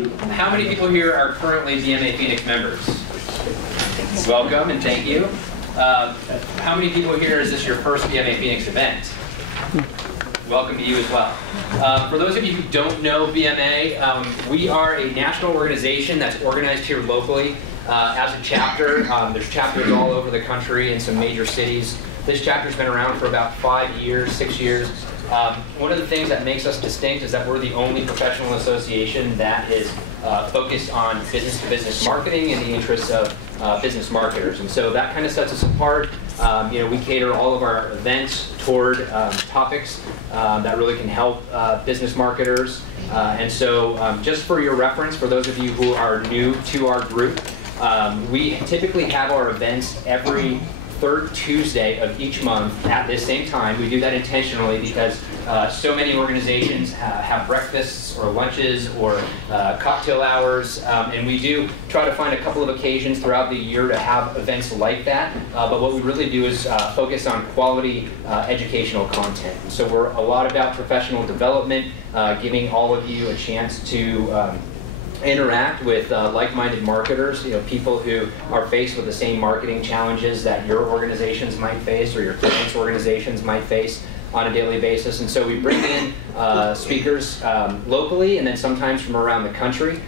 How many people here are currently BMA Phoenix members? Welcome and thank you. How many people here is this your first BMA Phoenix event? Welcome to you as well. For those of you who don't know BMA, we are a national organization that's organized here locally as a chapter. There's chapters all over the country in some major cities. This chapter's been around for about 5 years, 6 years. One of the things that makes us distinct is that we're the only professional association that is focused on business-to-business marketing in the interests of business marketers. And so that kind of sets us apart. We cater all of our events toward topics that really can help business marketers. And so just for your reference, for those of you who are new to our group, we typically have our events every third Tuesday of each month at this same time. We do that intentionally because so many organizations have breakfasts or lunches or cocktail hours, and we do try to find a couple of occasions throughout the year to have events like that. But what we really do is focus on quality educational content. So we're a lot about professional development, giving all of you a chance to interact with like-minded marketers, people who are faced with the same marketing challenges that your organizations might face or your clients' organizations might face on a daily basis. And so we bring in speakers locally and then sometimes from around the country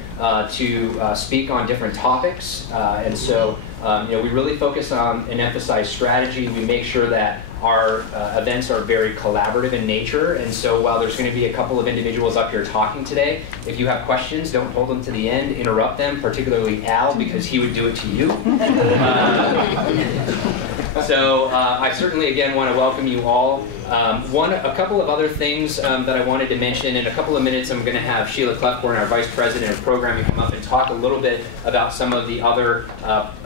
to speak on different topics. And so we really focus on and emphasize strategy. We make sure that our events are very collaborative in nature, and so while there's going to be a couple of individuals up here talking today, if you have questions, don't hold them to the end, interrupt them, particularly Al, because he would do it to you. So I certainly, again, want to welcome you all. A couple of other things that I wanted to mention. In a couple of minutes, I'm going to have Sheila Clefborn, our Vice President of Programming, come up and talk a little bit about some of the other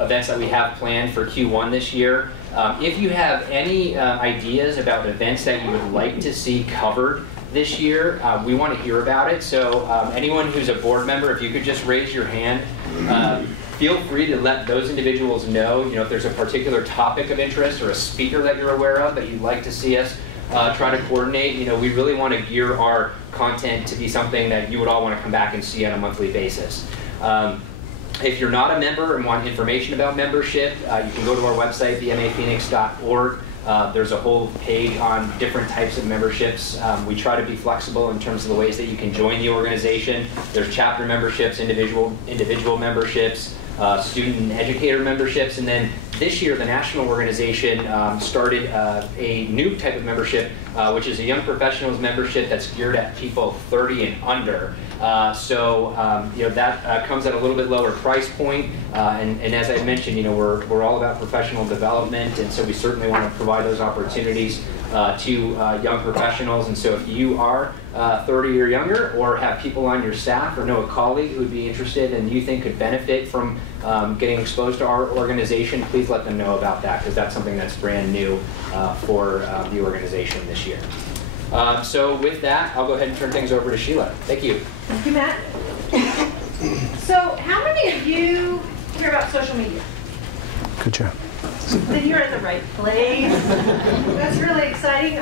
events that we have planned for Q1 this year. If you have any ideas about events that you would like to see covered this year, we want to hear about it. So anyone who's a board member, if you could just raise your hand. Feel free to let those individuals know, if there's a particular topic of interest or a speaker that you're aware of that you'd like to see us try to coordinate. We really want to gear our content to be something that you would all want to come back and see on a monthly basis. If you're not a member and want information about membership, you can go to our website, bmaphoenix.org. There's a whole page on different types of memberships. We try to be flexible in terms of the ways that you can join the organization. There's chapter memberships, individual memberships, student and educator memberships, and then this year the national organization started a new type of membership, which is a young professionals membership that's geared at people 30 and under. That comes at a little bit lower price point, and as I mentioned, we're all about professional development, and so we certainly want to provide those opportunities to young professionals. And so if you are 30 or younger, or have people on your staff, or know a colleague who would be interested and you think could benefit from getting exposed to our organization, please let them know about that, because that's something that's brand new for the organization this year. So with that, I'll go ahead and turn things over to Sheila. Thank you. Thank you, Matt. So how many of you hear about social media? Good job. Then you're at the right place. That's really exciting.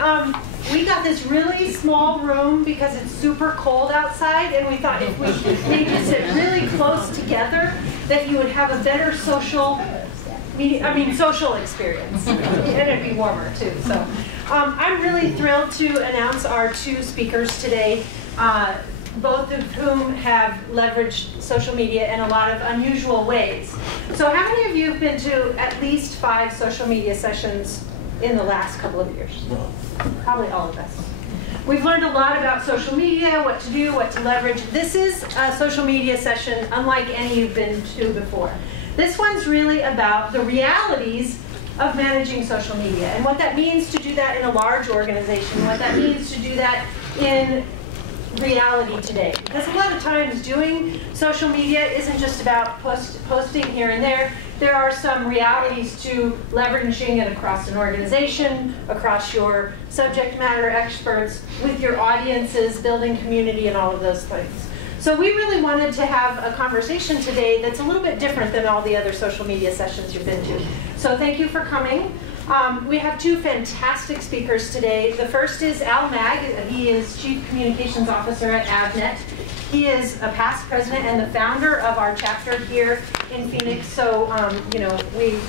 We got this really small room because it's super cold outside, and we thought if we made you sit really close together, that you would have a better social experience. And it'd be warmer too. So I'm really thrilled to announce our two speakers today, both of whom have leveraged social media in a lot of unusual ways. So how many of you have been to at least 5 social media sessions in the last couple of years? Probably all of us. We've learned a lot about social media, what to do, what to leverage. This is a social media session unlike any you've been to before. This one's really about the realities of managing social media and what that means to do that in a large organization, what that means to do that in reality today. Because a lot of times doing social media isn't just about posting here and there. There are some realities to leveraging it across an organization, across your subject matter experts, with your audiences, building community, and all of those things. So we really wanted to have a conversation today that's a little bit different than all the other social media sessions you've been to. So thank you for coming. We have 2 fantastic speakers today. The first is Al Mag. He is Chief Communications Officer at Avnet. He is a past president and the founder of our chapter here in Phoenix. So, you know, we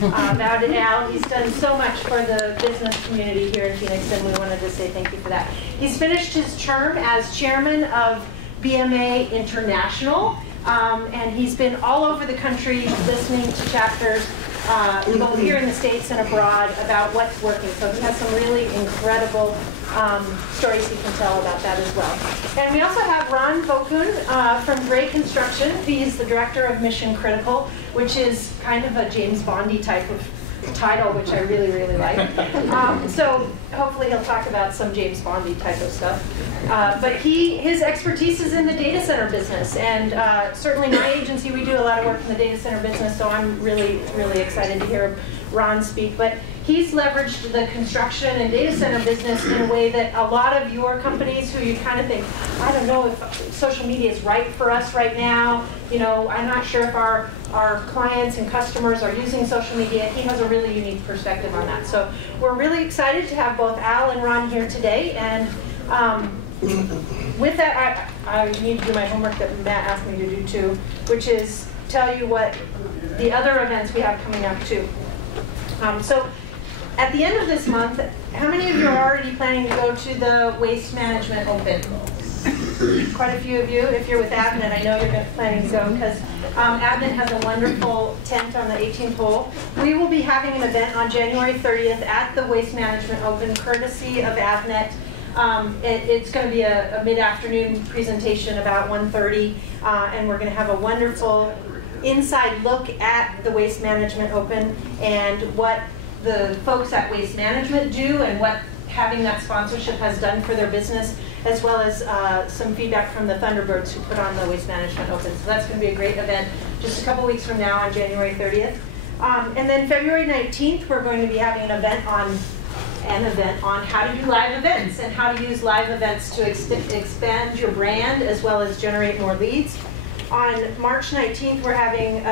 bow to Al. He's done so much for the business community here in Phoenix, and we wanted to say thank you for that. He's finished his term as chairman of BMA International, and he's been all over the country listening to chapters, both here in the States and abroad, about what's working. So he has some really incredible stories he can tell about that as well. And we also have Ron Bokun from Gray Construction. He's the director of Mission Critical, which is kind of a James Bondy type of title, which I really, really like. So hopefully he'll talk about some James Bondy type of stuff. But his expertise is in the data center business, and certainly my agency, we do a lot of work in the data center business, so I'm really, really excited to hear Ron speak. But he's leveraged the construction and data center business in a way that a lot of your companies who you kind of think, I don't know if social media is right for us right now. You know, I'm not sure if our clients and customers are using social media. He has a really unique perspective on that. So we're really excited to have both Al and Ron here today. And with that, I need to do my homework that Matt asked me to do too, which is tell you what the other events we have coming up too. So at the end of this month, how many of you are already planning to go to the Waste Management Open? Quite a few of you. If you're with Avnet, I know you're planning to go because Avnet has a wonderful tent on the 18th hole. We will be having an event on January 30th at the Waste Management Open, courtesy of Avnet. It's going to be a mid-afternoon presentation about 1:30, and we're going to have a wonderful inside look at the Waste Management Open and what the folks at Waste Management do and what having that sponsorship has done for their business, as well as some feedback from the Thunderbirds who put on the Waste Management Open. So that's going to be a great event just a couple weeks from now on January 30th. And then February 19th, we're going to be having an event on how to do live events and how to use live events to expand your brand as well as generate more leads. On March 19th, we're having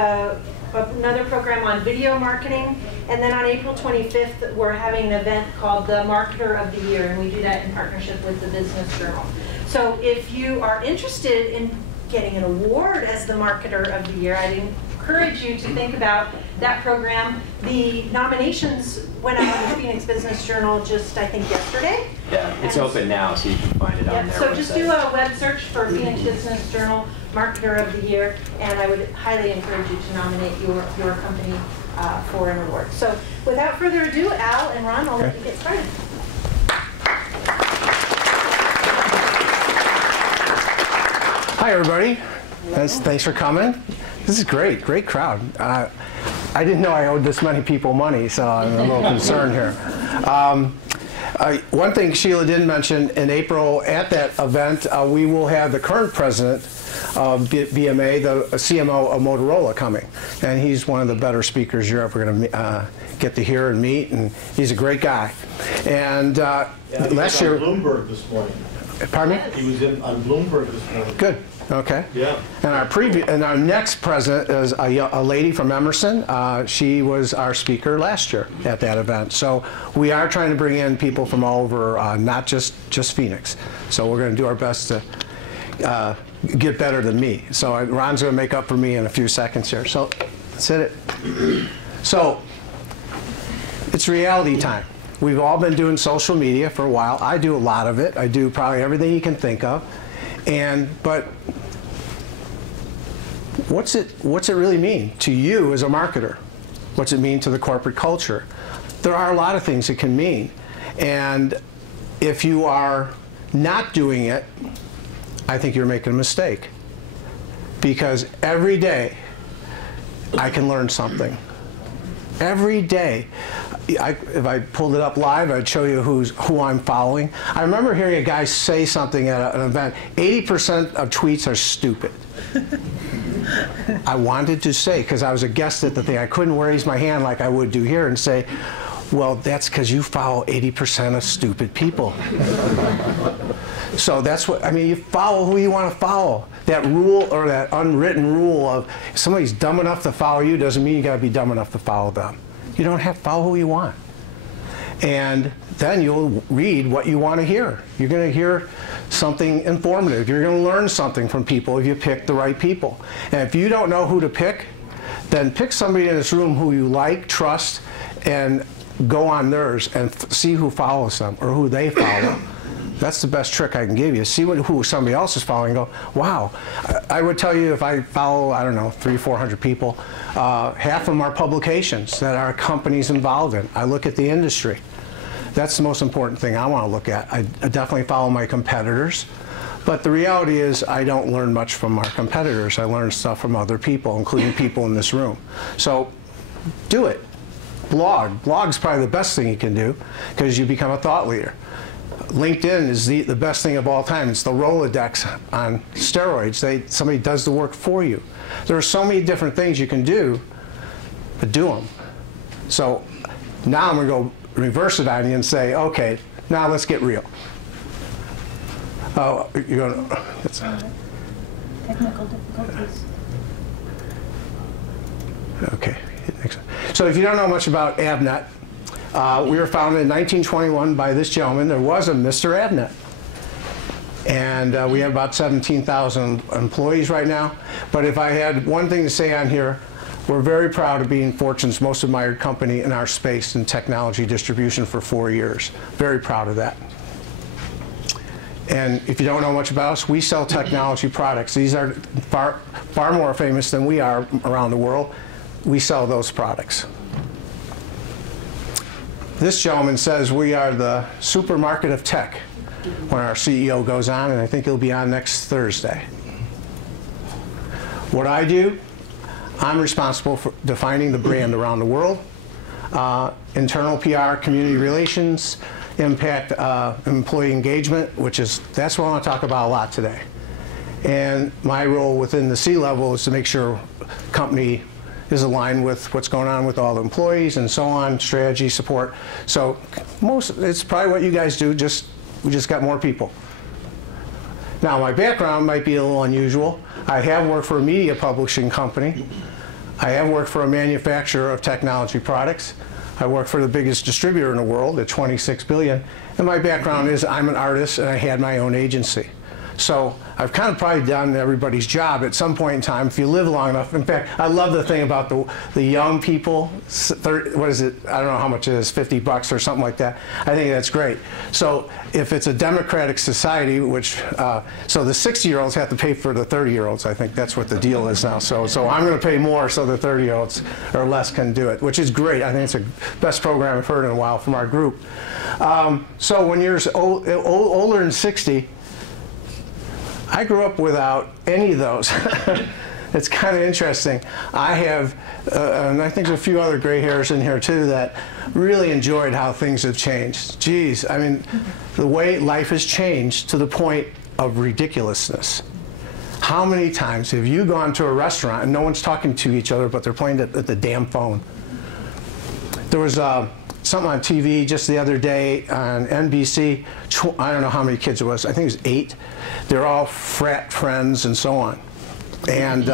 another program on video marketing. And then on April 25th, we're having an event called the Marketer of the Year, and we do that in partnership with the Business Journal. So if you are interested in getting an award as the Marketer of the Year, I'd encourage you to think about that program. The nominations went out on the Phoenix Business Journal just, I think, yesterday. Yeah, it's open now, so you can find it on their so website. Just do a web search for Phoenix Business Journal Marketer of the Year, and I would highly encourage you to nominate your company for an award. So without further ado, Al and Ron, I'll let you get started. Hi, everybody. Thanks for coming. This is great. Great crowd. I didn't know I owed this many people money, so I'm a little concerned here. One thing Sheila didn't mention, in April at that event, we will have the current president of BMA, the CMO of Motorola, coming. And he's one of the better speakers you're ever going to get to hear and meet, and he's a great guy. And last year... Bloomberg this morning. Pardon me? He was on Bloomberg this morning. Good. Okay. Yeah. And our next president is a lady from Emerson. She was our speaker last year at that event. So we are trying to bring in people from all over, not just Phoenix. So we're going to do our best to get better than me. So Ron's going to make up for me in a few seconds here. So that's it. So it's reality time. We've all been doing social media for a while. I do a lot of it. I do probably everything you can think of. But what's it really mean to you as a marketer? What's it mean to the corporate culture? There are a lot of things it can mean. And if you are not doing it, I think you're making a mistake. Because every day I can learn something. Every day. If I pulled it up live, I'd show you who I'm following. I remember hearing a guy say something at an event, 80% of tweets are stupid. I wanted to say, because I was a guest at the thing, I couldn't raise my hand like I would do here and say, well, that's because you follow 80% of stupid people. So that's what, I mean, you follow who you want to follow. That rule, or that unwritten rule of if somebody's dumb enough to follow you doesn't mean you got to be dumb enough to follow them. You don't have to follow who you want. And then you'll read what you want to hear. You're going to hear something informative. You're going to learn something from people if you pick the right people. And if you don't know who to pick, then pick somebody in this room who you like, trust, and go on theirs and see who follows them or who they follow. That's the best trick I can give you. See who somebody else is following and go, wow. I would tell you if I follow, I don't know, 300 or 400 people, half of them are publications that our company's involved in. I look at the industry. That's the most important thing I want to look at. I definitely follow my competitors. But the reality is I don't learn much from our competitors. I learn stuff from other people, including people in this room. So do it. Blog. Blog's probably the best thing you can do because you become a thought leader. LinkedIn is the best thing of all time. It's the Rolodex on steroids. Somebody does the work for you. There are so many different things you can do, but do them. So now I'm going to go reverse it on you and say, okay, now let's get real. Oh, you're going to... Technical difficulties. Okay. So if you don't know much about Avnet, we were founded in 1921 by this gentleman. There was a Mr. Avnet. And we have about 17,000 employees right now. But if I had one thing to say on here, we're very proud of being Fortune's most admired company in our space in technology distribution for 4 years. Very proud of that. And if you don't know much about us, we sell technology products. These are far more famous than we are around the world. We sell those products. This gentleman says we are the supermarket of tech when our CEO goes on, and I think he'll be on next Thursday. What I do, I'm responsible for defining the brand around the world, internal PR, community relations, impact, employee engagement, that's what I want to talk about a lot today. And my role within the C-level is to make sure company is aligned with what's going on with all the employees and so on, strategy, support. So it's probably what you guys do, we just got more people. Now my background might be a little unusual. I have worked for a media publishing company. I have worked for a manufacturer of technology products. I work for the biggest distributor in the world at 26 billion. And my background is I'm an artist and I had my own agency. So I've kind of probably done everybody's job at some point in time if you live long enough. In fact, I love the thing about the young people, what is it, I don't know how much it is, $50 or something like that. I think that's great. So if it's a democratic society, which, so the 60-year-olds have to pay for the 30-year-olds, I think that's what the deal is now. So I'm going to pay more so the 30-year-olds or less can do it, which is great. I think it's the best program I've heard in a while from our group. So when you're older than 60, I grew up without any of those. It's kind of interesting. I have, and I think there's a few other gray hairs in here too that really enjoyed how things have changed. Geez, I mean, the way life has changed to the point of ridiculousness. How many times have you gone to a restaurant and no one's talking to each other but they're playing at the damn phone? There was something on TV just the other day on NBC. I don't know how many kids it was. I think it was 8. They're all frat friends and so on. And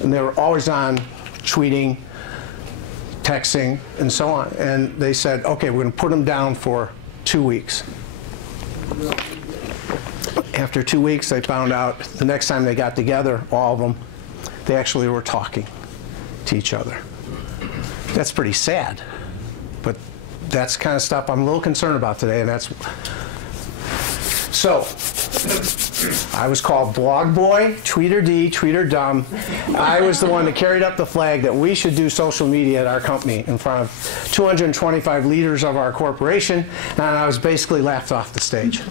they were always on tweeting, texting, and so on. And they said, okay, we're going to put them down for 2 weeks. After 2 weeks, they found out the next time they got together, all of them, they actually were talking to each other. That's pretty sad. But that's the kind of stuff I'm a little concerned about today, and that's... So, I was called blog boy, tweeter D, tweeter dumb. I was the one that carried up the flag that we should do social media at our company in front of 225 leaders of our corporation, and I was basically laughed off the stage.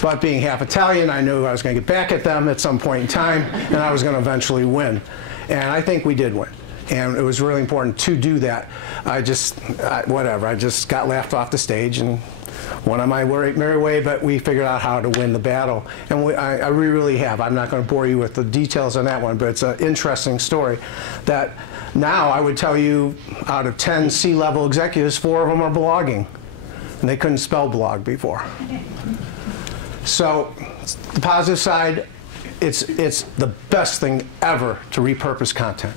But being half Italian, I knew I was going to get back at them at some point in time, and I was going to eventually win. And I think we did win. And it was really important to do that. Whatever, I just got laughed off the stage and went on my merry way, but we figured out how to win the battle. And we really have. I'm not going to bore you with the details on that one, but it's an interesting story that now I would tell you out of 10 C-level executives, 4 of them are blogging. And they couldn't spell blog before. So the positive side, it's the best thing ever to repurpose content.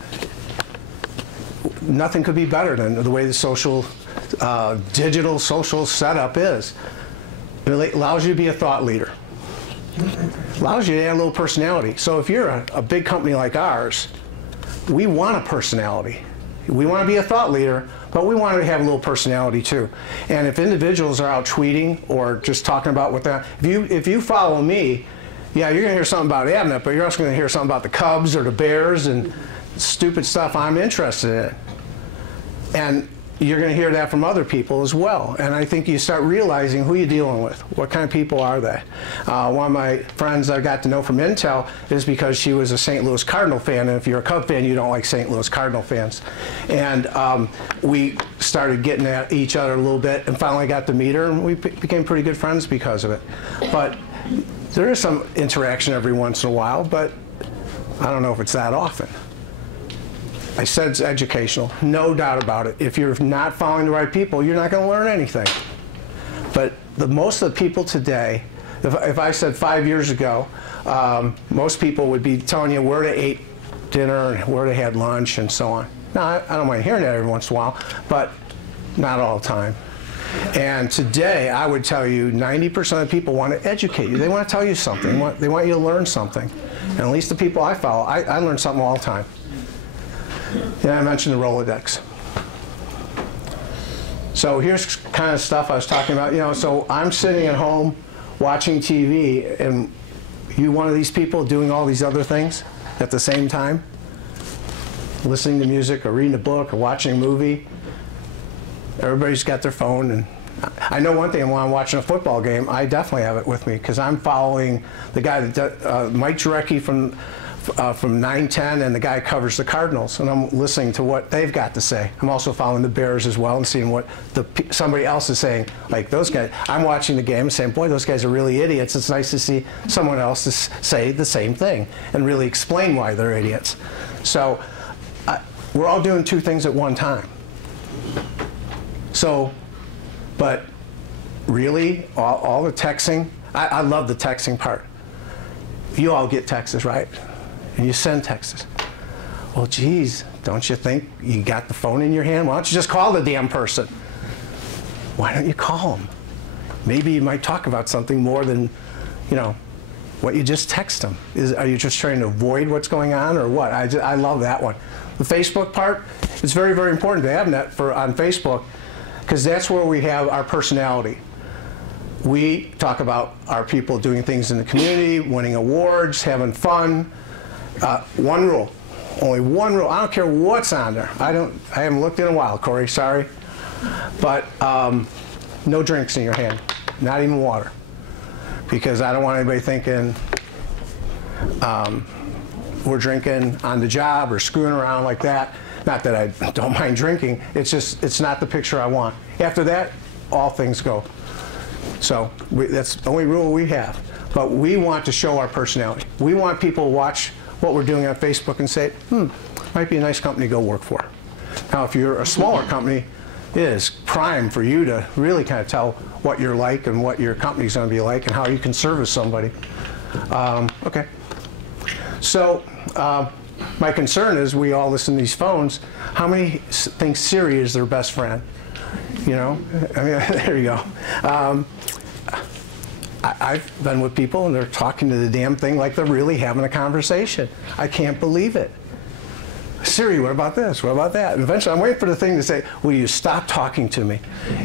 Nothing could be better than the way the social digital social setup is. It allows you to be a thought leader. Allows you to add a little personality. So if you're a big company like ours, we want a personality. We want to be a thought leader, but we want to have a little personality too. And if individuals are out tweeting or just talking about what that, if you follow me, yeah, you're going to hear something about Avnet, but you're also going to hear something about the Cubs or the Bears and stupid stuff I'm interested in. And you're going to hear that from other people as well. And I think you start realizing who you're dealing with. What kind of people are they? One of my friends I got to know from Intel is because she was a St. Louis Cardinal fan. And if you're a Cub fan, you don't like St. Louis Cardinal fans. And we started getting at each other a little bit and finally got to meet her. And we became pretty good friends because of it. But there is some interaction every once in a while, but I don't know if it's that often. I said it's educational, no doubt about it. If you're not following the right people, you're not going to learn anything. But most of the people today, if I said 5 years ago, most people would be telling you where they ate dinner and where they had lunch and so on. Now, I don't mind hearing that every once in a while, but not all the time. And today, I would tell you 90% of people want to educate you. They want to tell you something. They want you to learn something. And at least the people I follow, I learn something all the time. Yeah, I mentioned the Rolodex. So here's kind of stuff I was talking about. You know, so I'm sitting at home watching TV, and you one of these people doing all these other things at the same time? Listening to music or reading a book or watching a movie. Everybody's got their phone, and I know one thing, when I'm watching a football game, I definitely have it with me because I'm following the guy that Mike Jurecki from 910, and the guy covers the Cardinals, and I'm listening to what they've got to say. I'm also following the Bears as well and seeing what somebody else is saying. Like those guys, I'm watching the game and saying, boy, those guys are really idiots. It's nice to see someone else say the same thing and really explain why they're idiots. So we're all doing two things at one time. So, but really, all the texting, I love the texting part. You all get texts, right? And you send texts. Well, geez, don't you think you got the phone in your hand? Why don't you just call the damn person? Why don't you call them? Maybe you might talk about something more than, you know, what you just text them. Are you just trying to avoid what's going on or what? I love that one. The Facebook part, it's very, very important to have that on Facebook because that's where we have our personality. We talk about our people doing things in the community, winning awards, having fun. One rule, only one rule. I don't care what's on there. I haven't looked in a while, Corey, sorry. But no drinks in your hand, not even water. Because I don't want anybody thinking we're drinking on the job or screwing around like that. Not that I don't mind drinking, it's just, it's not the picture I want. After that, all things go. So that's the only rule we have. But we want to show our personality. We want people to watch what we're doing on Facebook and say, might be a nice company to go work for. Now, if you're a smaller company, it is prime for you to really kind of tell what you're like and what your company's going to be like and how you can service somebody. Okay. So my concern is we all listen to these phones. How many think Siri is their best friend? You know, I mean, there you go. I've been with people and they're talking to the damn thing like they're really having a conversation. I can't believe it. Siri, what about this? What about that? And eventually I'm waiting for the thing to say, will you stop talking to me?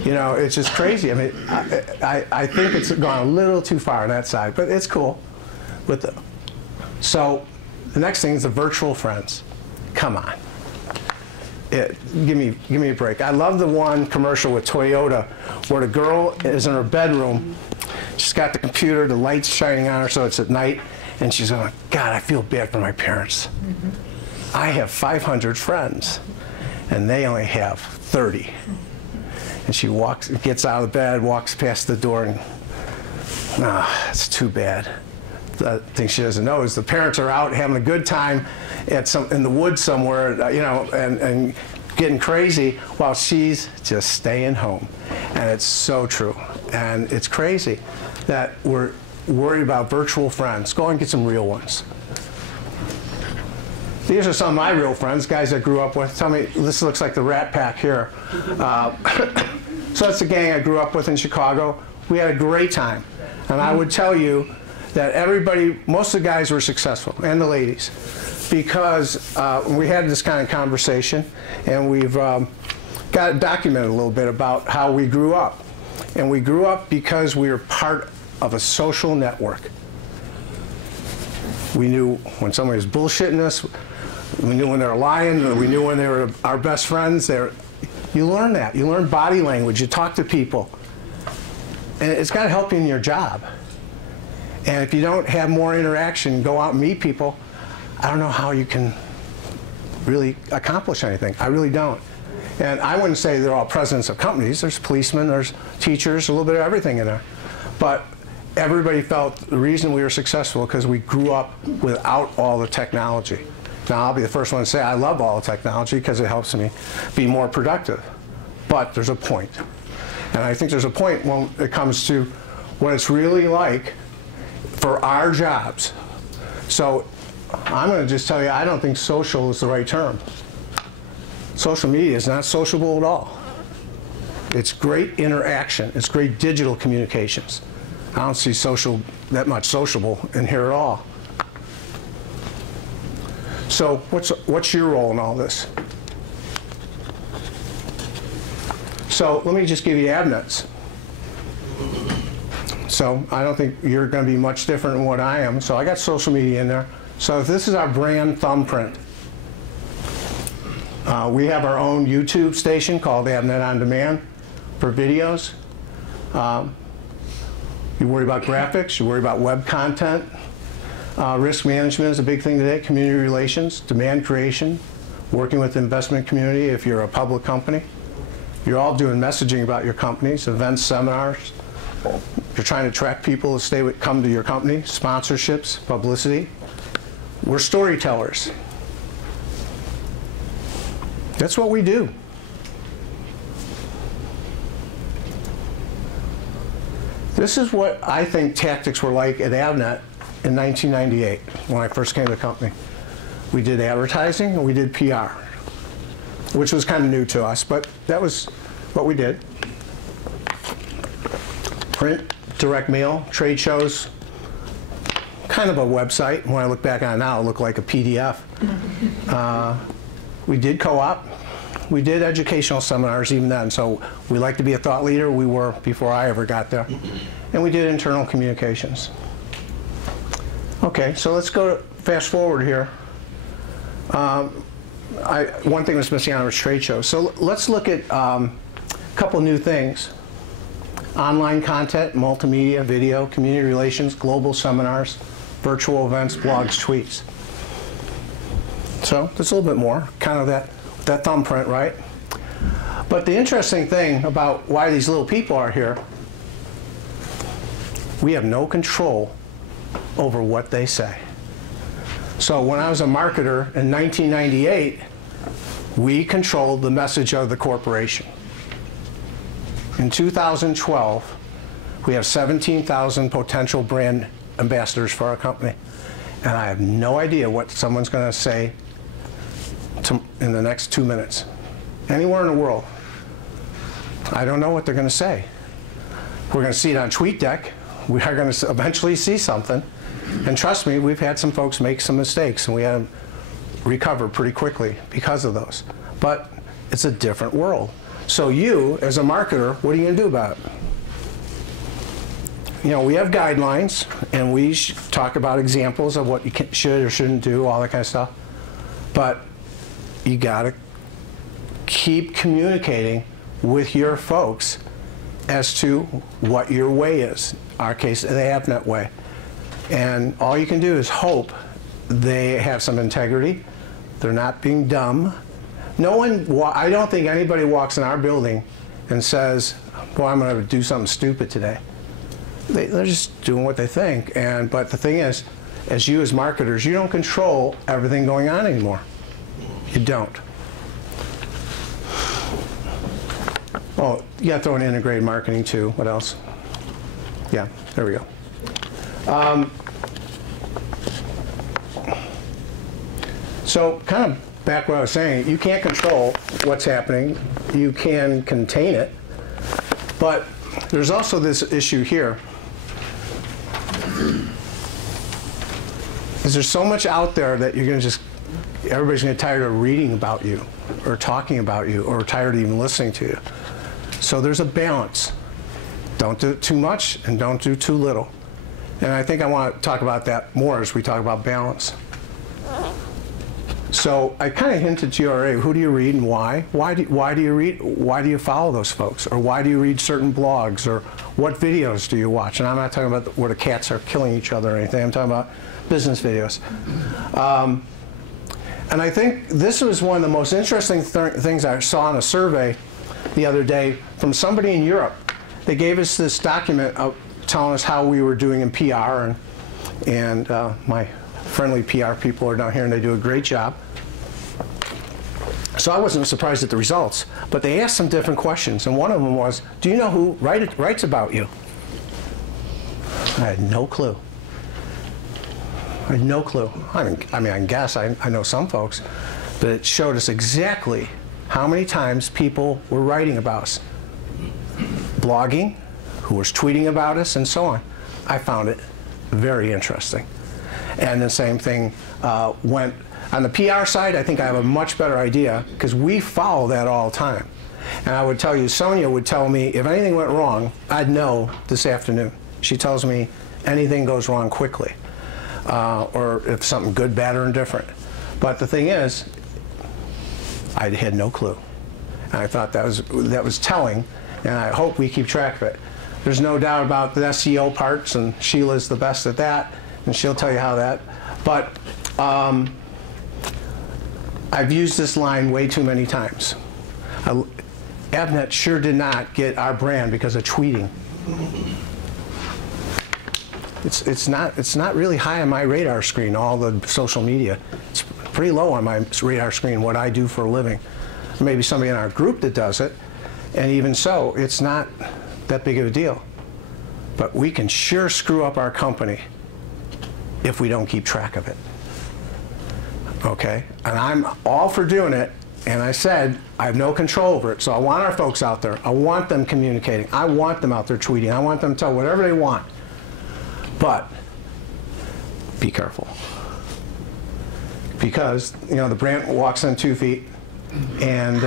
You know, it's just crazy. I mean, I think it's gone a little too far on that side, but it's cool. So the next thing is the virtual friends. Come on. Give me a break. I love the one commercial with Toyota where the girl is in her bedroom. She's got the computer, the lights shining on her so it's at night, and she's going, God, I feel bad for my parents. I have 500 friends, and they only have 30. And she gets out of the bed, walks past the door, and, it's too bad. The thing she doesn't know is the parents are out having a good time in the woods somewhere, you know, and getting crazy while she's just staying home. And it's so true. And it's crazy that we're worried about virtual friends. Go and get some real ones. These are some of my real friends, guys I grew up with. Tell me, this looks like the Rat Pack here. So that's the gang I grew up with in Chicago. We had a great time. And I would tell you that everybody, most of the guys were successful, and the ladies, because we had this kind of conversation, and we've got it documented a little bit about how we grew up. And we grew up because we were part of a social network. We knew when somebody was bullshitting us, we knew when they were lying, we knew when they were our best friends. You learn that. You learn body language. You talk to people. And it's got to help you in your job. And if you don't have more interaction, go out and meet people, I don't know how you can really accomplish anything. I really don't. And I wouldn't say they're all presidents of companies. There's policemen, there's teachers, a little bit of everything in there. But everybody felt the reason we were successful because we grew up without all the technology. Now, I'll be the first one to say I love all the technology because it helps me be more productive. But there's a point. And I think there's a point when it comes to what it's really like for our jobs. So I'm going to just tell you, I don't think social is the right term. Social media is not sociable at all. It's great interaction. It's great digital communications. I don't see social that much sociable in here at all. So what's your role in all this? So let me just give you Avnet's. So I don't think you're going to be much different than what I am. So I got social media in there. So this is our brand thumbprint. We have our own YouTube station called Avnet On Demand for videos. You worry about graphics, you worry about web content. Risk management is a big thing today, community relations, demand creation, working with the investment community if you're a public company. You're all doing messaging about your companies, events, seminars. You're trying to attract people to come to your company, sponsorships, publicity. We're storytellers. That's what we do. This is what I think tactics were like at Avnet in 1998 when I first came to the company. We did advertising and we did PR, which was kind of new to us, but that was what we did. Print, direct mail, trade shows, kind of a website. When I look back on it now, it looked like a PDF. We did co-op. We did educational seminars even then, so we like to be a thought leader. We were before I ever got there. And we did internal communications. Okay, so let's go fast forward here. One thing that's missing on our trade show. So let's look at a couple new things. Online content, multimedia, video, community relations, global seminars, virtual events, blogs, tweets. So that's a little bit more, kind of that thumbprint, right? But the interesting thing about why these little people are here, we have no control over what they say. So when I was a marketer in 1998, we controlled the message of the corporation. In 2012, we have 17,000 potential brand ambassadors for our company. And I have no idea what someone's going to say in the next 2 minutes. Anywhere in the world. I don't know what they're going to say. We're going to see it on TweetDeck. We are going to eventually see something. And trust me, we've had some folks make some mistakes, and we had them recover pretty quickly because of those. But it's a different world. So you, as a marketer, what are you going to do about it? You know, we have guidelines, and we talk about examples of what you should or shouldn't do, all that kind of stuff. But you got to keep communicating with your folks as to what your way is. In our case, the Avnet way. And all you can do is hope they have some integrity. They're not being dumb. No one, I don't think anybody walks in our building and says, well, I'm going to do something stupid today. They're just doing what they think. But the thing is, as you as marketers, you don't control everything going on anymore. You don't. Oh, you got to throw in integrated marketing too. What else? Yeah, there we go. So kind of back what I was saying, you can't control what's happening. You can contain it. But there's also this issue here. Is there so much out there that you're going to just, everybody's going to get tired of reading about you or talking about you or tired of even listening to you. So there's a balance. Don't do too much and don't do too little. And I think I want to talk about that more as we talk about balance. So I kind of hinted to you already, who do you read and why? Why do you read? Why do you follow those folks? Or why do you read certain blogs? Or what videos do you watch? And I'm not talking about where the cats are killing each other or anything. I'm talking about business videos. And I think this was one of the most interesting things I saw in a survey the other day from somebody in Europe. They gave us this document telling us how we were doing in PR, and my friendly PR people are down here and they do a great job. So I wasn't surprised at the results, but they asked some different questions, and one of them was, do you know who writes about you? I had no clue. I had no clue. I mean, I can guess, I know some folks, but it showed us exactly how many times people were writing about us. Blogging, who was tweeting about us, and so on. I found it very interesting. And the same thing went on the PR side. I think I have a much better idea because we follow that all the time. And I would tell you, Sonia would tell me if anything went wrong, I'd know this afternoon. She tells me anything goes wrong quickly, or if something good, bad, or indifferent. But the thing is, I had no clue. And I thought that was telling, and I hope we keep track of it. There's no doubt about the SEO parts, and Sheila's the best at that, and she'll tell you how that. But I've used this line way too many times. Avnet sure did not get our brand because of tweeting. It's not really high on my radar screen, all the social media. It's pretty low on my radar screen, what I do for a living. Maybe somebody in our group that does it, and even so, it's not that big of a deal. But we can sure screw up our company if we don't keep track of it. Okay? And I'm all for doing it, and I said I have no control over it, so I want our folks out there. I want them communicating. I want them out there tweeting. I want them to tell whatever they want. But be careful. Because, you know, the brand walks on 2 feet, and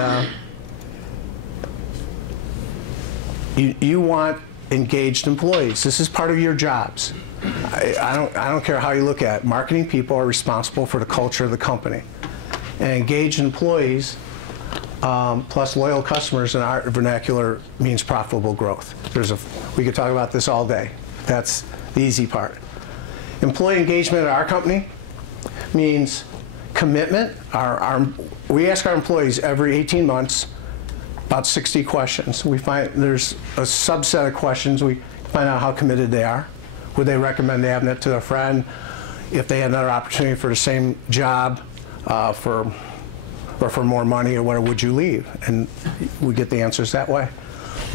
you want engaged employees. This is part of your jobs. I don't care how you look at it. Marketing people are responsible for the culture of the company. And engaged employees plus loyal customers in our vernacular means profitable growth. We could talk about this all day. That's the easy part. Employee engagement at our company means commitment. We ask our employees every 18 months about 60 questions. We find there's a subset of questions. We find out how committed they are. Would they recommend Avnet to a friend if they had another opportunity for the same job, or for more money, or where would you leave? And we get the answers that way.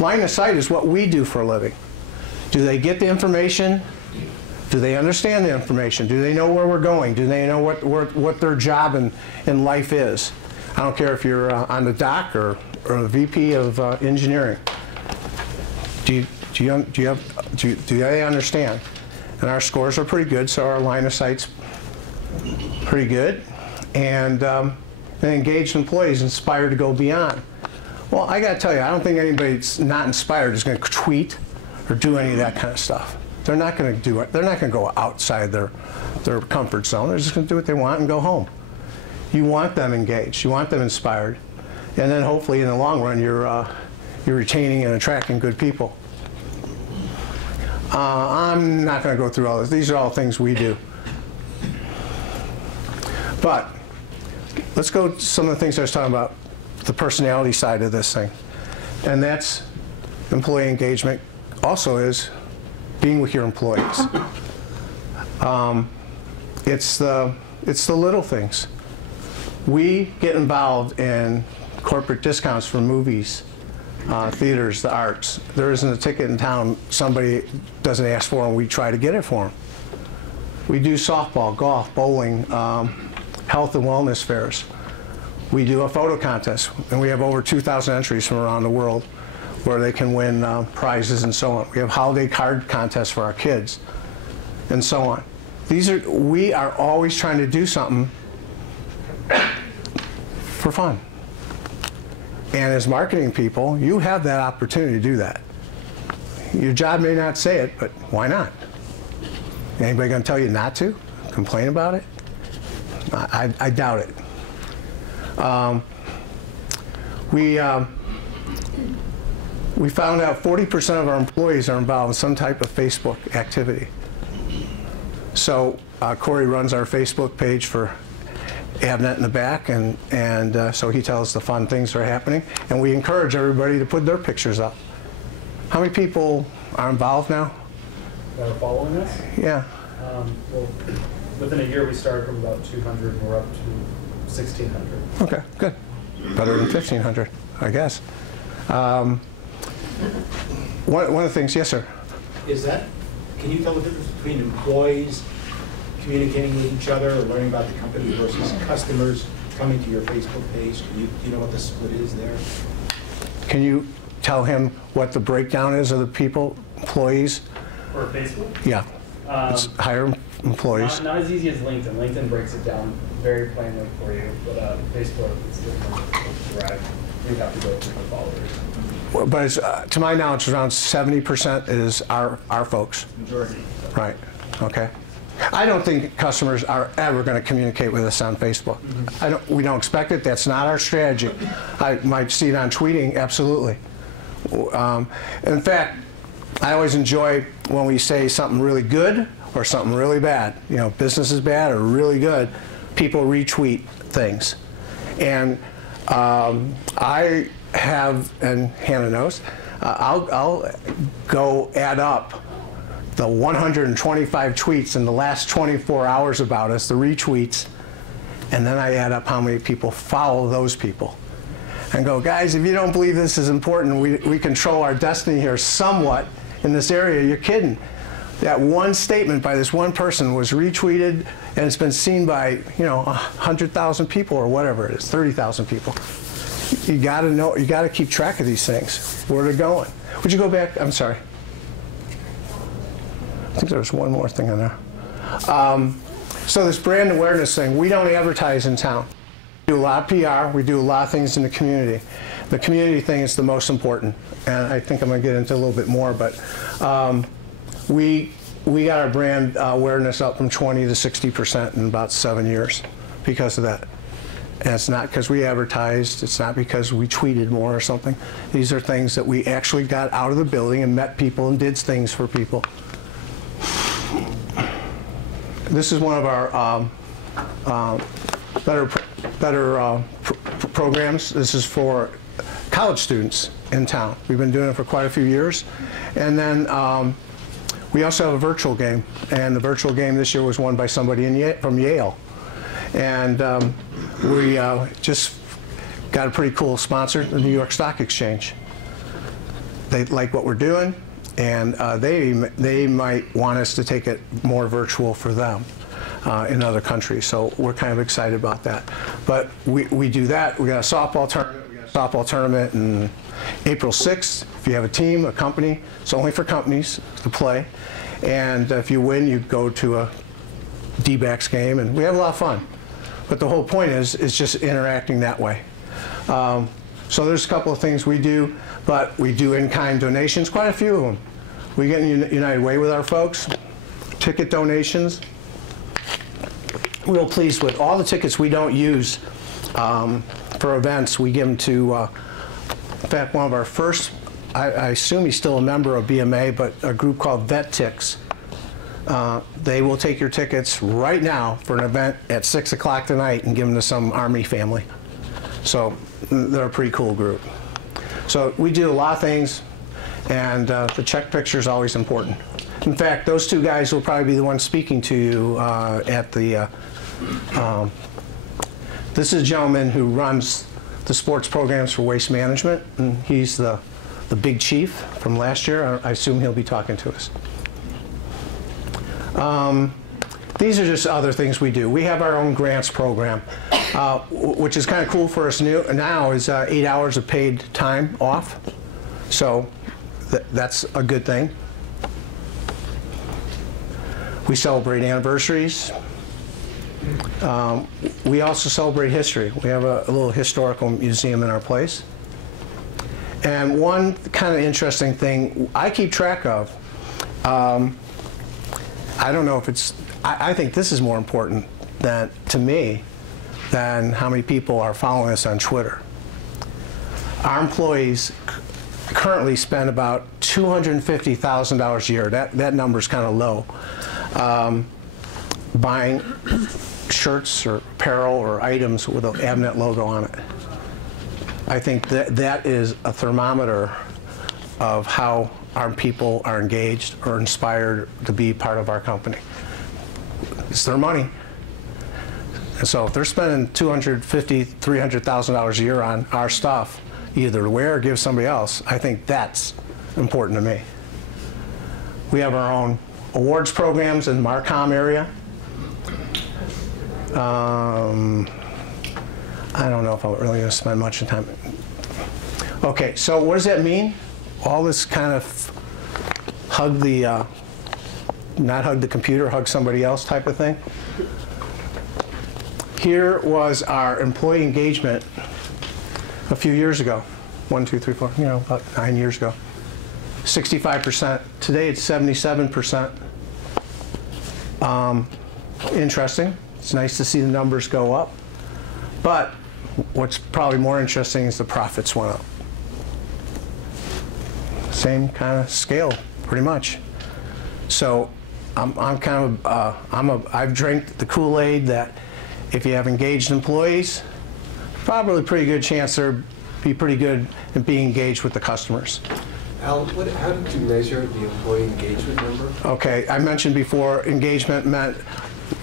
Line of sight is what we do for a living. Do they get the information? Do they understand the information? Do they know where we're going? Do they know what their job in life is? I don't care if you're on the dock or the VP of engineering. Do they understand? And our scores are pretty good, so our line of sight's pretty good. And engaged employees inspired to go beyond. Well, I got to tell you, I don't think anybody that's not inspired is going to tweet or do any of that kind of stuff. They're not going to do it. They're not going to go outside their comfort zone. They're just going to do what they want and go home. You want them engaged. You want them inspired. And then hopefully in the long run, you're retaining and attracting good people. I'm not going to go through all this. These are all things we do. But let's go to some of the things I was talking about, the personality side of this thing. And that's employee engagement also is being with your employees. It's the little things. We get involved in corporate discounts for movies, theaters, the arts. There isn't a ticket in town somebody doesn't ask for, and we try to get it for them. We do softball, golf, bowling, health and wellness fairs. We do a photo contest, and we have over 2,000 entries from around the world where they can win prizes and so on. We have holiday card contests for our kids, and so on. We are always trying to do something for fun. And as marketing people, you have that opportunity to do that. Your job may not say it, but why not? Anybody going to tell you not to? Complain about it? I doubt it. We found out 40% of our employees are involved in some type of Facebook activity. So Corey runs our Facebook page for Avnet in the back, and so he tells the fun things that are happening, and we encourage everybody to put their pictures up. How many people are involved now? That are following us? Yeah. Well, within a year we started from about 200 and we're up to 1,600. Okay, good. Better than 1,500, I guess. One of the things, yes, sir. Can you tell the difference between employees communicating with each other or learning about the company versus customers coming to your Facebook page? Do you know what the split is there? Can you tell him what the breakdown is of the people, employees? For Facebook? Yeah. It's higher employees. Not as easy as LinkedIn. LinkedIn breaks it down very plainly for you, but Facebook is different to drive. You have to go through the followers. Well, but it's, to my knowledge, around 70% is our folks. Majority. Right. Okay. I don't think customers are ever going to communicate with us on Facebook. We don't expect it. That's not our strategy. I might see it on tweeting, absolutely. In fact, I always enjoy when we say something really good or something really bad. You know, business is bad or really good. People retweet things, and I have, and Hannah knows, I'll go add up the 125 tweets in the last 24 hours about us, the retweets, and then I add up how many people follow those people. And go, guys, if you don't believe this is important, we control our destiny here somewhat in this area, you're kidding. That one statement by this one person was retweeted, and it's been seen by, 100,000 people or whatever it is, 30,000 people. You got to know, you got to keep track of these things, where they're going. Would you go back? I'm sorry. I think there was one more thing in there. So this brand awareness thing, we don't advertise in town. We do a lot of PR, we do a lot of things in the community. The community thing is the most important, and I think I'm going to get into a little bit more, but we got our brand awareness up from 20 to 60% in about 7 years because of that. And it's not because we advertised, it's not because we tweeted more or something. These are things that we actually got out of the building and met people and did things for people. This is one of our better programs. This is for college students in town. We've been doing it for quite a few years. And then we also have a virtual game. And the virtual game this year was won by somebody from Yale. And we just got a pretty cool sponsor, the New York Stock Exchange. They like what we're doing, and they might want us to take it more virtual for them in other countries. So we're kind of excited about that. But we do that. We got a softball tournament. We got a softball tournament in April 6th. If you have a team, a company, it's only for companies to play. And if you win, you go to a D-backs game, and we have a lot of fun. But the whole point is just interacting that way. So there's a couple of things we do, but we do in-kind donations, quite a few of them. We get in United Way with our folks, ticket donations. Real pleased with all the tickets we don't use for events. We give them to, in fact, one of our first, I assume he's still a member of BMA, but a group called Vet Ticks. They will take your tickets right now for an event at 6 o'clock tonight and give them to some Army family. So they're a pretty cool group. So we do a lot of things, and the check picture is always important. In fact, those two guys will probably be the ones speaking to you at the, this is a gentleman who runs the sports programs for Waste Management, and he's the big chief from last year. I assume he'll be talking to us. These are just other things we do. We have our own grants program, which is kind of cool for us now is 8 hours of paid time off. So that's a good thing. We celebrate anniversaries. We also celebrate history. We have a little historical museum in our place. And one kind of interesting thing I keep track of, I don't know if it's, I think this is more important to me than how many people are following us on Twitter. Our employees currently spend about $250,000 a year. That number's kind of low. Buying shirts or apparel or items with an Avnet logo on it. I think that is a thermometer of how our people are engaged or inspired to be part of our company. It's their money. And so if they're spending $250,000, $300,000 a year on our stuff, either to wear or give somebody else, I think that's important to me. We have our own awards programs in the Marcom area. I don't know if I'm really going to spend much time. Okay, so what does that mean? All this kind of not hug the computer, hug somebody else type of thing. Here was our employee engagement a few years ago. 1, 2, 3, 4, about 9 years ago. 65%. Today it's 77%. Interesting. It's nice to see the numbers go up. But what's probably more interesting is the profits went up. Same kind of scale, pretty much. So I've drank the Kool-Aid that if you have engaged employees, probably a pretty good chance they'll be pretty good at being engaged with the customers. Al, how did you measure the employee engagement number? Okay, I mentioned before, engagement meant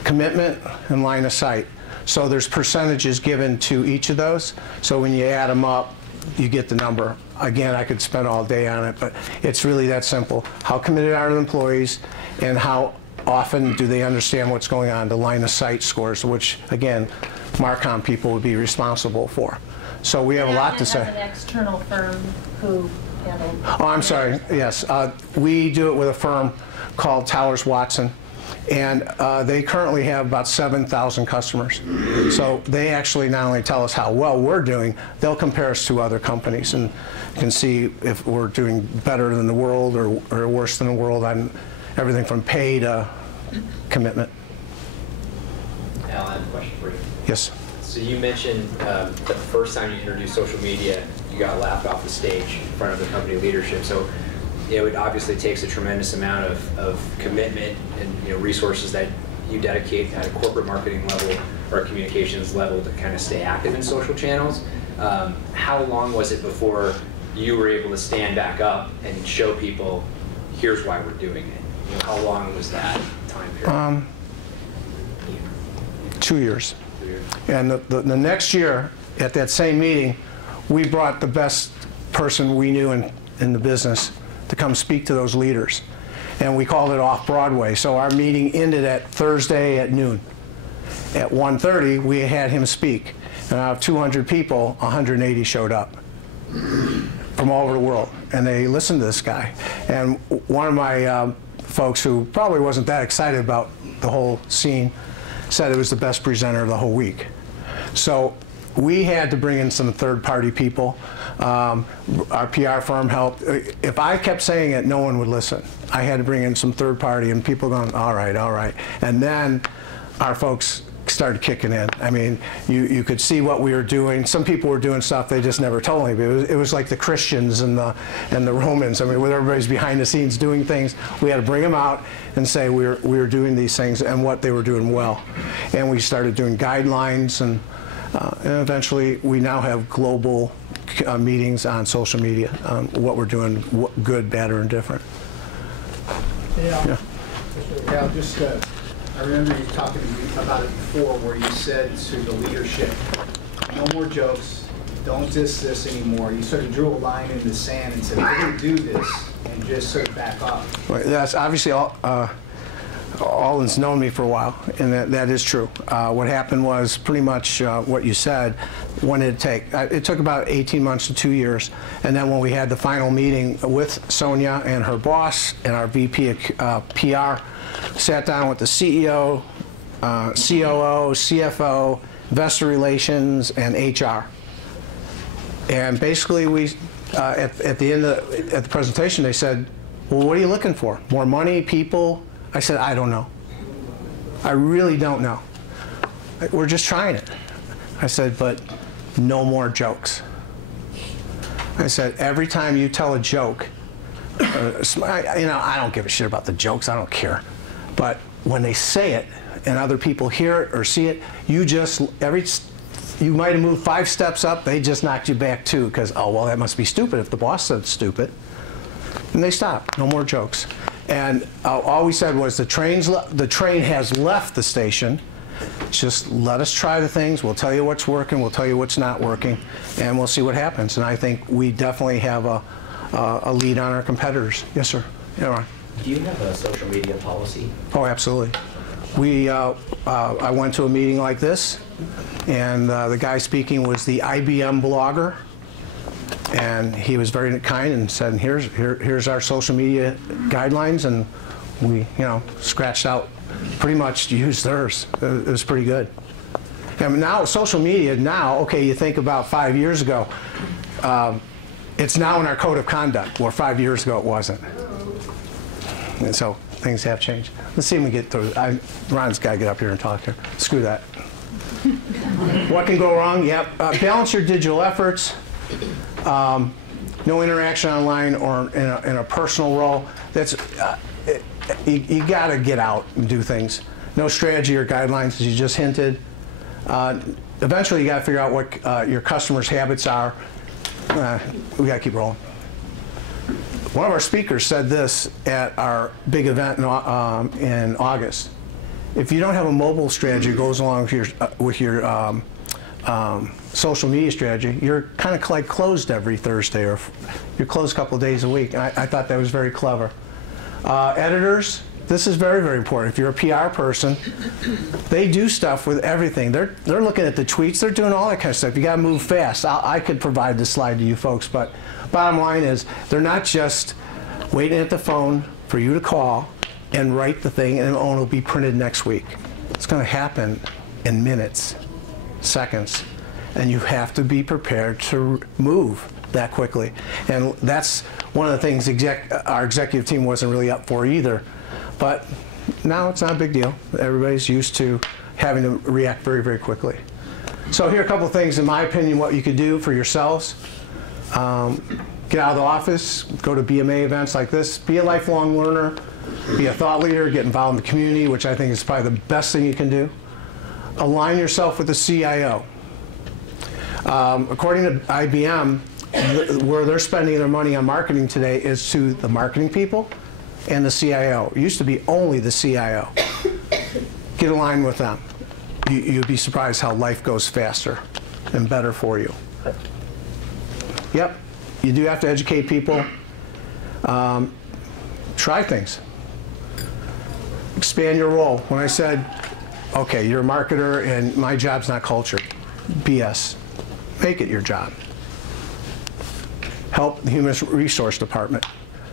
commitment and line of sight. So there's percentages given to each of those. So when you add them up, you get the number. Again, I could spend all day on it, but it's really that simple. How committed are the employees, and how often do they understand what's going on? The line of sight scores, which again, Marcom people would be responsible for. So we have a lot to say. An external firm who handled. Oh, I'm sorry. Yes, we do it with a firm called Towers Watson, and they currently have about 7,000 customers. So they actually not only tell us how well we're doing, they'll compare us to other companies and can see if we're doing better than the world or worse than the world on everything from pay to commitment. Al, I have a question for you. Yes. So you mentioned the first time you introduced social media, you got laughed off the stage in front of the company leadership. So it obviously takes a tremendous amount of commitment and resources that you dedicate at a corporate marketing level or a communications level to kind of stay active in social channels. How long was it before you were able to stand back up and show people, here's why we're doing it? How long was that time period? 2 years. And the next year, at that same meeting, we brought the best person we knew in the business to come speak to those leaders. And we called it Off-Broadway. So our meeting ended at Thursday at noon. At 1:30, we had him speak. And out of 200 people, 180 showed up from all over the world. And they listened to this guy. And one of my folks who probably wasn't that excited about the whole scene said it was the best presenter of the whole week. So we had to bring in some third-party people. Our PR firm helped. If I kept saying it, no one would listen. I had to bring in some third-party, and people going, all right, all right. And then our folks started kicking in. I mean, you could see what we were doing. Some people were doing stuff they just never told me. But it was like the Christians and the Romans. I mean, when everybody's behind the scenes doing things, we had to bring them out and say we were doing these things and what they were doing well. And we started doing guidelines, and eventually we now have global meetings on social media, what we're doing, good, bad, or indifferent. Yeah. Just I remember you talking to me about it before, where you said to the leadership, no more jokes, don't diss this anymore. You sort of drew a line in the sand and said, we're going to do this, and just sort of back off. Right, that's obviously all, Alden's known me for a while, and that is true. What happened was pretty much what you said. When did it take? It took about 18 months to 2 years, and then when we had the final meeting with Sonia and her boss and our VP of PR, sat down with the CEO, COO, CFO, Investor Relations, and HR. And basically, we at the end at the presentation, they said, "Well, what are you looking for? More money, people?" I said, "I don't know. I really don't know. We're just trying it." I said, "But no more jokes." I said, "Every time you tell a joke, I don't give a shit about the jokes. I don't care. But when they say it and other people hear it or see it, you might have moved 5 steps up. They just knocked you back 2 because, oh, well, that must be stupid if the boss said stupid." And they stopped. No more jokes. And all we said was the train has left the station. Just let us try the things. We'll tell you what's working. We'll tell you what's not working, and we'll see what happens. And I think we definitely have a lead on our competitors. Yes, sir. Yeah, Ron. Do you have a social media policy? Oh, absolutely. I went to a meeting like this, and the guy speaking was the IBM blogger. And he was very kind and said, here's our social media guidelines, and we, scratched out, pretty much used theirs. It was pretty good. And now social media, okay, you think about 5 years ago, it's now in our code of conduct, where 5 years ago it wasn't. And so things have changed. Let's see if we get through. Ron's got to get up here and talk here. Screw that. What can go wrong? Yep. Balance your digital efforts. No interaction online or in a personal role. That's you got to get out and do things. No strategy or guidelines, as you just hinted. Eventually, you got to figure out what your customers' habits are. We got to keep rolling. One of our speakers said this at our big event in August. If you don't have a mobile strategy that goes along with your social media strategy, you're kind of like closed every Thursday, or you're closed a couple of days a week. And I thought that was very clever. Editors, this is very, very important. If you're a PR person, they do stuff with everything. They're looking at the tweets. They're doing all that kind of stuff. You got to move fast. I could provide this slide to you folks, but bottom line is they're not just waiting at the phone for you to call and write the thing, and it'll be printed next week. It's going to happen in minutes, seconds. And you have to be prepared to move that quickly. And that's one of the things our executive team wasn't really up for either. But now it's not a big deal. Everybody's used to having to react very, very quickly. So here are a couple of things, in my opinion, what you could do for yourselves. Get out of the office, go to BMA events like this, be a lifelong learner, be a thought leader, get involved in the community, which I think is probably the best thing you can do. Align yourself with the CIO. According to IBM, where they're spending their money on marketing today is to the marketing people and the CIO. It used to be only the CIO. Get aligned with them. You'd be surprised how life goes faster and better for you. Yep, you do have to educate people. Try things. Expand your role. When I said, okay, you're a marketer and my job's not culture, BS. Make it your job. Help the human resource department.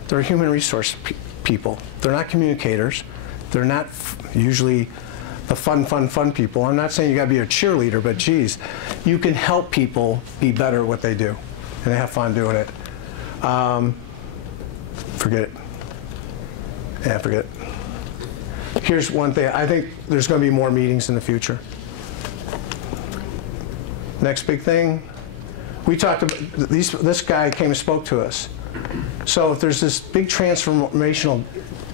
They're human resource people. They're not communicators. They're not usually the fun people. I'm not saying you got to be a cheerleader, but geez, you can help people be better at what they do, and they have fun doing it. Forget it. Yeah, forget it. Here's one thing. I think there's going to be more meetings in the future. Next big thing, we talked about this guy came and spoke to us. So if there's this big transformational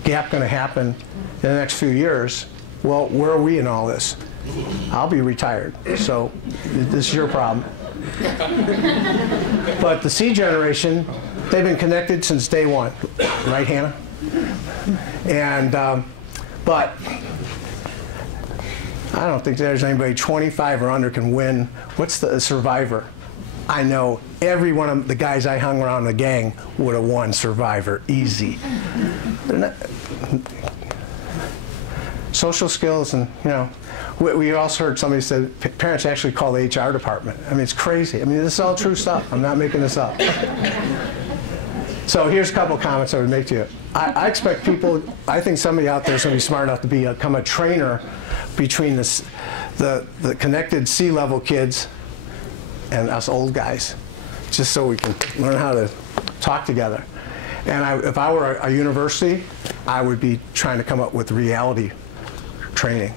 gap going to happen in the next few years, well, where are we in all this? I'll be retired, so this is your problem. But the C generation, they've been connected since day one, right, Hannah? And but I don't think there's anybody 25 or under can win. What's the Survivor? I know every one of the guys I hung around the gang would have won Survivor, easy. social skills, and we also heard somebody said parents actually call the HR department. I mean, it's crazy. I mean, this is all true stuff. I'm not making this up. So here's a couple of comments I would make to you. I expect people, I think somebody out there is going to be smart enough to become a trainer between the connected C-level kids and us old guys, just so we can learn how to talk together. And if I were a university, I would be trying to come up with reality training.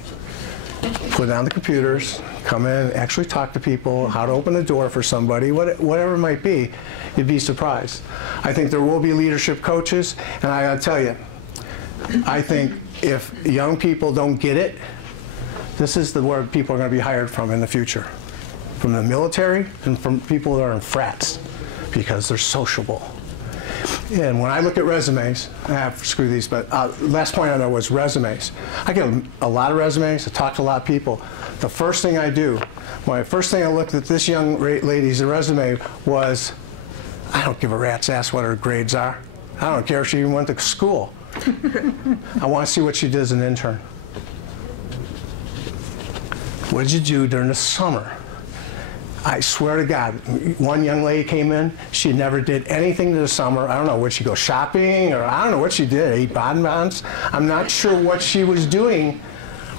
Put down the computers, come in, actually talk to people, how to open the door for somebody, whatever it might be. You'd be surprised. I think there will be leadership coaches, and I gotta tell you, I think if young people don't get it, this is where people are going to be hired from in the future. From the military and from people that are in frats, because they're sociable. And when I look at resumes, screw these, but last point on that was resumes. I get a lot of resumes, I talk to a lot of people. The first thing I do, first thing I looked at this young lady's resume was, I don't give a rat's ass what her grades are. I don't care if she even went to school. I want to see what she did as an intern. What did you do during the summer? I swear to God, one young lady came in, she never did anything this summer. I don't know, would she go shopping, or I don't know what she did, ate bonbons? I'm not sure what she was doing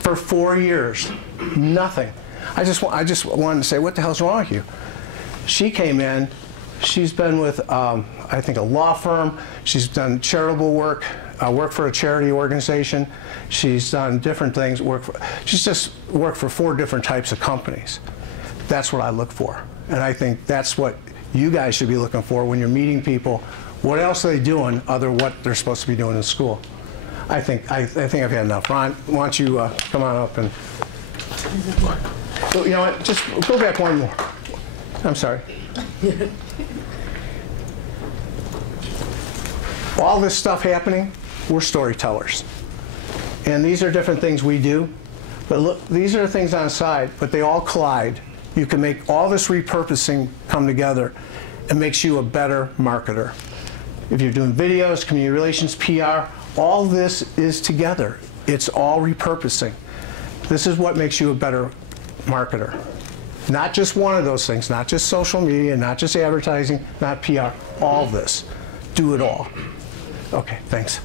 for 4 years. Nothing. I just wanted to say, what the hell's wrong with you? She came in, she's been with, I think, a law firm. She's done charitable work, worked for a charity organization. She's done different things. She's just worked for 4 different types of companies. That's what I look for. And I think that's what you guys should be looking for when you're meeting people. What else are they doing other than what they're supposed to be doing in school? I think I've had enough. Ron, why don't you come on up and... You know what? Just go back one more. I'm sorry. All this stuff happening, we're storytellers. And these are different things we do. But look, these are the things on the side, but they all collide. You can make all this repurposing come together. It makes you a better marketer. If you're doing videos, community relations, PR, all this is together. It's all repurposing. This is what makes you a better marketer. Not just one of those things, not just social media, not just advertising, not PR, all this. Do it all. Okay, thanks.